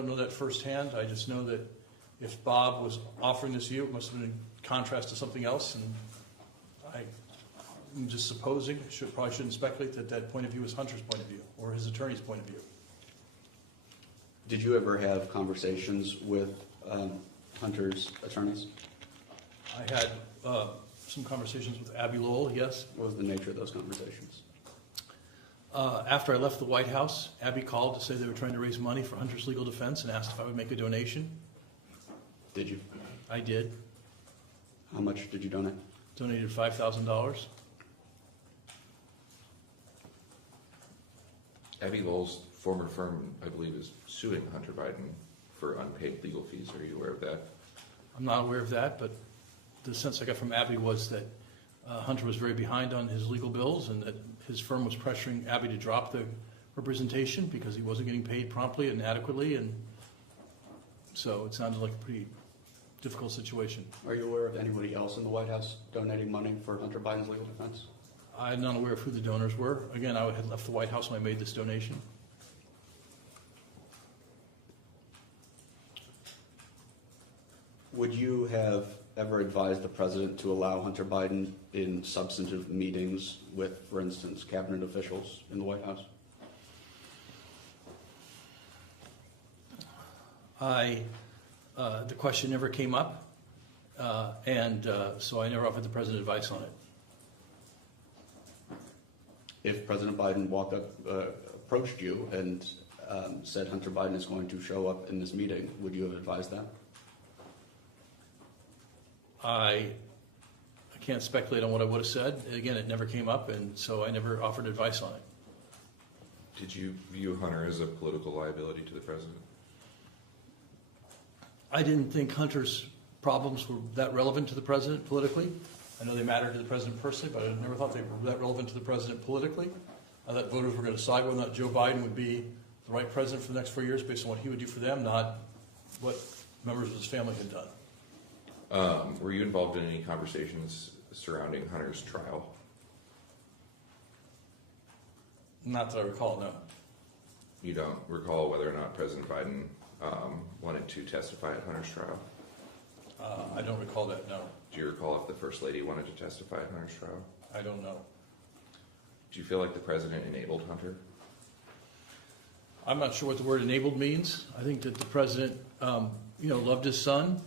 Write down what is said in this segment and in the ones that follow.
I don't know that firsthand. I just know that if Bob was offering this to you, it must have been in contrast to something else, and I'm just supposing, probably shouldn't speculate that that point of view is Hunter's point of view or his attorney's point of view. Did you ever have conversations with Hunter's attorneys? I had some conversations with Abby Lowell, yes. What was the nature of those conversations? After I left the White House, Abby called to say they were trying to raise money for Hunter's legal defense and asked if I would make a donation. Did you? I did. How much did you donate? Donated $5,000. Abby Lowell's former firm, I believe, is suing Hunter Biden for unpaid legal fees. Are you aware of that? I'm not aware of that, but the sense I got from Abby was that Hunter was very behind on his legal bills and that his firm was pressuring Abby to drop the representation because he wasn't getting paid promptly and adequately, and so it sounded like a pretty difficult situation. Are you aware of anybody else in the White House donating money for Hunter Biden's legal defense? I'm not aware of who the donors were. Again, I had left the White House when I made this donation. Would you have ever advised the president to allow Hunter Biden in substantive meetings with, for instance, cabinet officials in the White House? The question never came up, and so I never offered the president advice on it. If President Biden walked up, approached you and said Hunter Biden is going to show up in this meeting, would you have advised that? I can't speculate on what I would have said. Again, it never came up, and so I never offered advice on it. Did you view Hunter as a political liability to the president? I didn't think Hunter's problems were that relevant to the president politically. I know they mattered to the president personally, but I never thought they were that relevant to the president politically. I thought voters were going to decide whether or not Joe Biden would be the right president for the next 4 years based on what he would do for them, not what members of his family had done. Were you involved in any conversations surrounding Hunter's trial? Not that I recall, no. You don't recall whether or not President Biden wanted to testify at Hunter's trial? I don't recall that, no. Do you recall if the First Lady wanted to testify at Hunter's trial? I don't know. Do you feel like the president enabled Hunter? I'm not sure what the word enabled means. I think that the president, loved his son,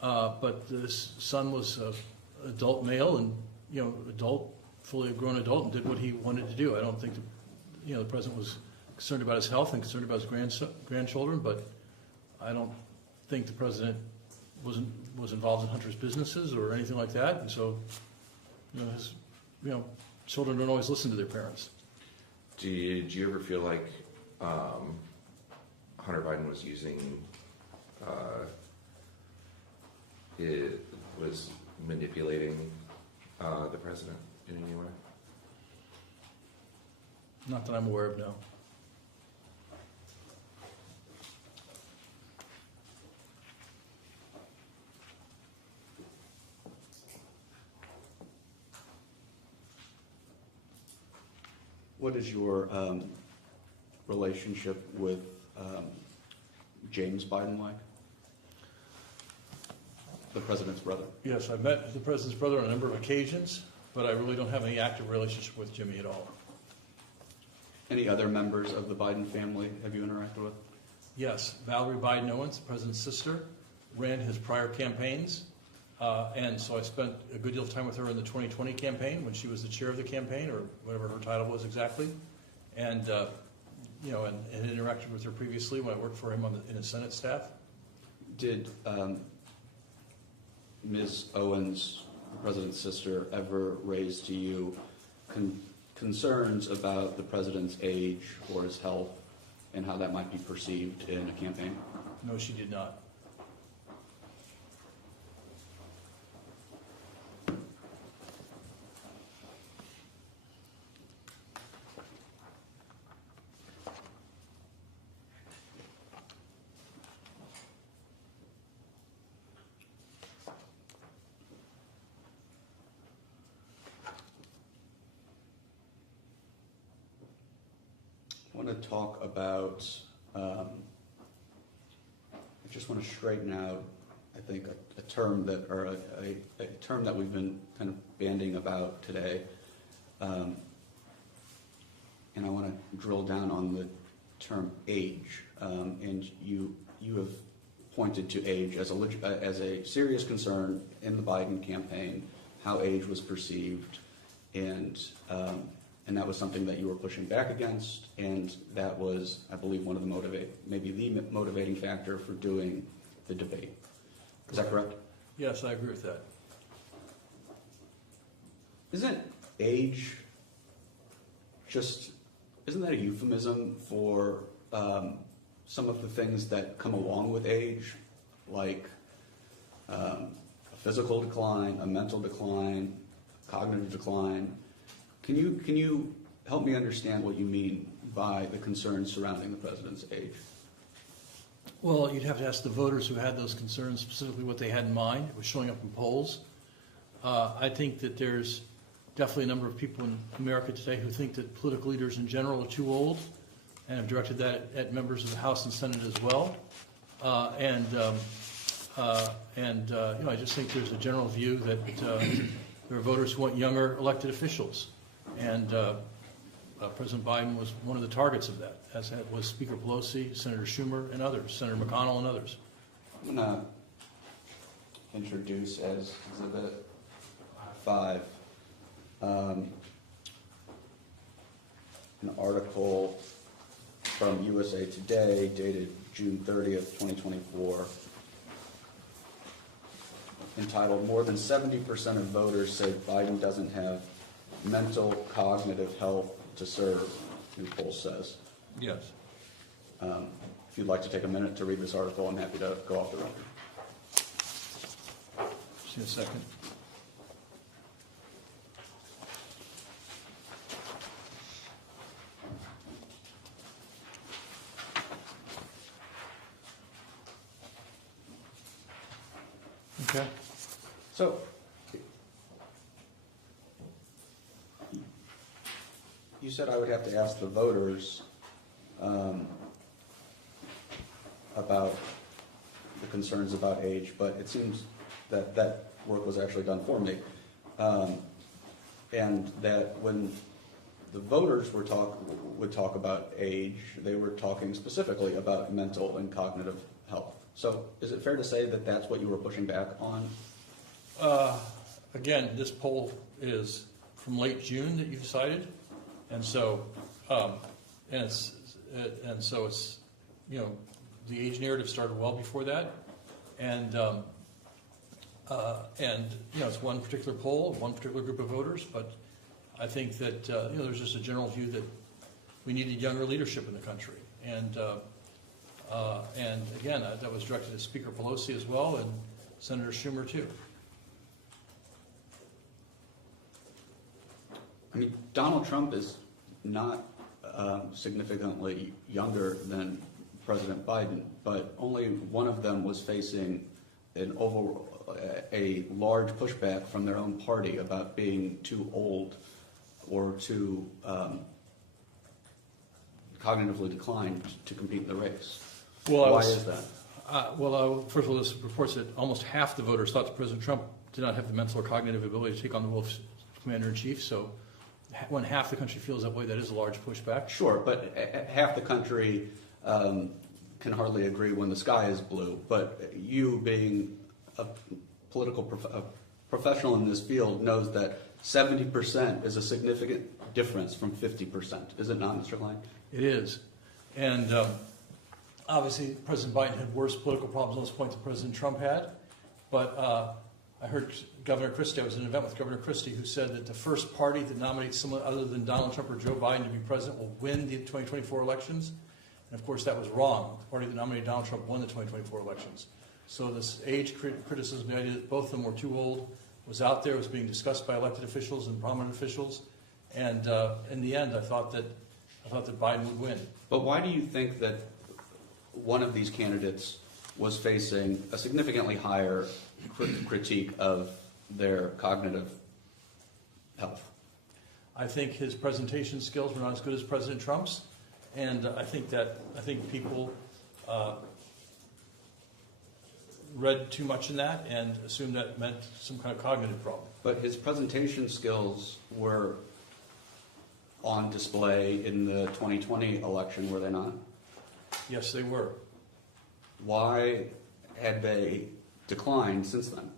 but this son was an adult male and, fully grown adult and did what he wanted to do. I don't think the president was concerned about his health and concerned about his grandchildren, but I don't think the president was involved in Hunter's businesses or anything like that, and so his children don't always listen to their parents. Did you ever feel like Hunter Biden was was manipulating the president in any way? Not that I'm aware of, no. What is your relationship with James Biden like? The president's brother. Yes, I've met the president's brother on a number of occasions, but I really don't have any active relationship with Jimmy at all. Any other members of the Biden family have you interacted with? Yes, Valerie Biden Owens, the president's sister, ran his prior campaigns, and so I spent a good deal of time with her in the 2020 campaign when she was the chair of the campaign, or whatever her title was exactly, and and interacted with her previously when I worked for him in his Senate staff. Did Ms. Owens, the president's sister, ever raise to you concerns about the president's age or his health and how that might be perceived in a campaign? No, she did not. I want to talk about just want to straighten out, I think, a term that, or a term that we've been kind of bandying about today. And I want to drill down on the term age. And you have pointed to age as a serious concern in the Biden campaign, how age was perceived, and that was something that you were pushing back against, and that was, I believe, one of the maybe the motivating factor for doing the debate. Is that correct? Yes, I agree with that. Isn't age isn't that a euphemism for some of the things that come along with age, like a physical decline, a mental decline, cognitive decline? Can you help me understand what you mean by the concerns surrounding the president's age? Well, you'd have to ask the voters who had those concerns specifically what they had in mind. It was showing up in polls. I think that there's definitely a number of people in America today who think that political leaders in general are too old, and have directed that at members of the House and Senate as well. I just think there's a general view that there are voters who want younger elected officials, and President Biden was one of the targets of that, as was Speaker Pelosi, Senator Schumer, and others, Senator McConnell and others. I'm going to introduce as Exhibit 5 an article from USA Today dated June 30th, 2024, entitled "More than 70% of voters say Biden doesn't have mental cognitive health to serve," the poll says. Yes. If you'd like to take a minute to read this article, I'm happy to go off the record. Just in a second. Okay. So, you said I would have to ask the voters about the concerns about age, but it seems that that work was actually done for me. And that when the voters would talk about age, they were talking specifically about mental and cognitive health. So is it fair to say that that's what you were pushing back on? Again, this poll is from late June that you've cited, and so it's the age narrative started well before that, and it's one particular poll, one particular group of voters, but I think that there's just a general view that we needed younger leadership in the country, and again, that was directed at Speaker Pelosi as well, and Senator Schumer too. I mean, Donald Trump is not significantly younger than President Biden, but only one of them was facing a large pushback from their own party about being too old or too cognitively declined to compete in the race. Why is that? First of all, this reports that almost half the voters thought that President Trump did not have the mental or cognitive ability to take on the role of commander-in-chief, so when half the country feels that way, that is a large pushback. Sure, but half the country can hardly agree when the sky is blue. But you, being a political professional in this field, knows that 70% is a significant difference from 50%. Is it not, Mr. Klein? It is. And obviously, President Biden had worse political problems on this point than President Trump had. But I heard Governor Christie, I was at an event with Governor Christie, who said that the first party that nominates someone other than Donald Trump or Joe Biden to be president will win the 2024 elections. And of course, that was wrong. The party that nominated Donald Trump won the 2024 elections. So this age criticism, the idea that both of them were too old, was out there, was being discussed by elected officials and prominent officials. And in the end, I thought that Biden would win. But why do you think that one of these candidates was facing a significantly higher critique of their cognitive health? I think his presentation skills were not as good as President Trump's, and I think people read too much in that and assumed that meant some kind of cognitive problem. But his presentation skills were on display in the 2020 election, were they not? Yes, they were. Why had they declined since then?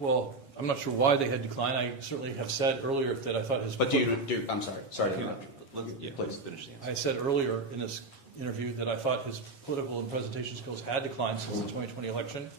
Well, I'm not sure why they had declined. I certainly have said earlier that I thought his. But I'm sorry to interrupt. Please finish the answer. I said earlier in this interview that I thought his political and presentation skills had declined since the 2020 election,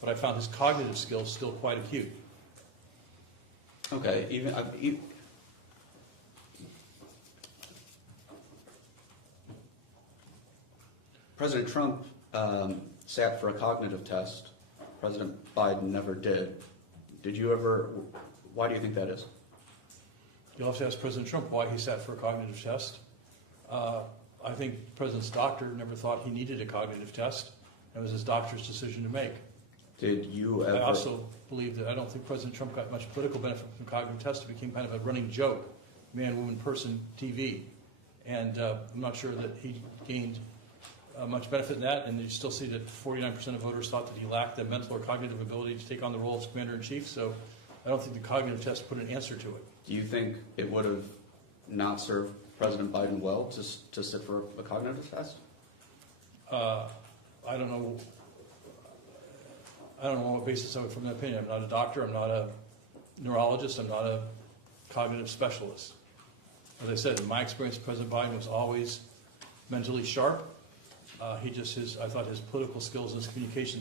but I found his cognitive skills still quite acute. Okay, President Trump sat for a cognitive test. President Biden never did. Did you ever? Why do you think that is? You'll have to ask President Trump why he sat for a cognitive test. I think the president's doctor never thought he needed a cognitive test. It was his doctor's decision to make. Did you ever? I also believe that I don't think President Trump got much political benefit from cognitive tests. It became kind of a running joke, man, woman, person, TV. And I'm not sure that he gained much benefit in that. And you still see that 49% of voters thought that he lacked the mental or cognitive ability to take on the role as commander-in-chief. So I don't think the cognitive test put an answer to it. Do you think it would have not served President Biden well to sit for a cognitive test? I don't know. I don't know on what basis I would form that opinion. I'm not a doctor. I'm not a neurologist. I'm not a cognitive specialist. As I said, in my experience, President Biden was always mentally sharp. I thought his political skills and his communication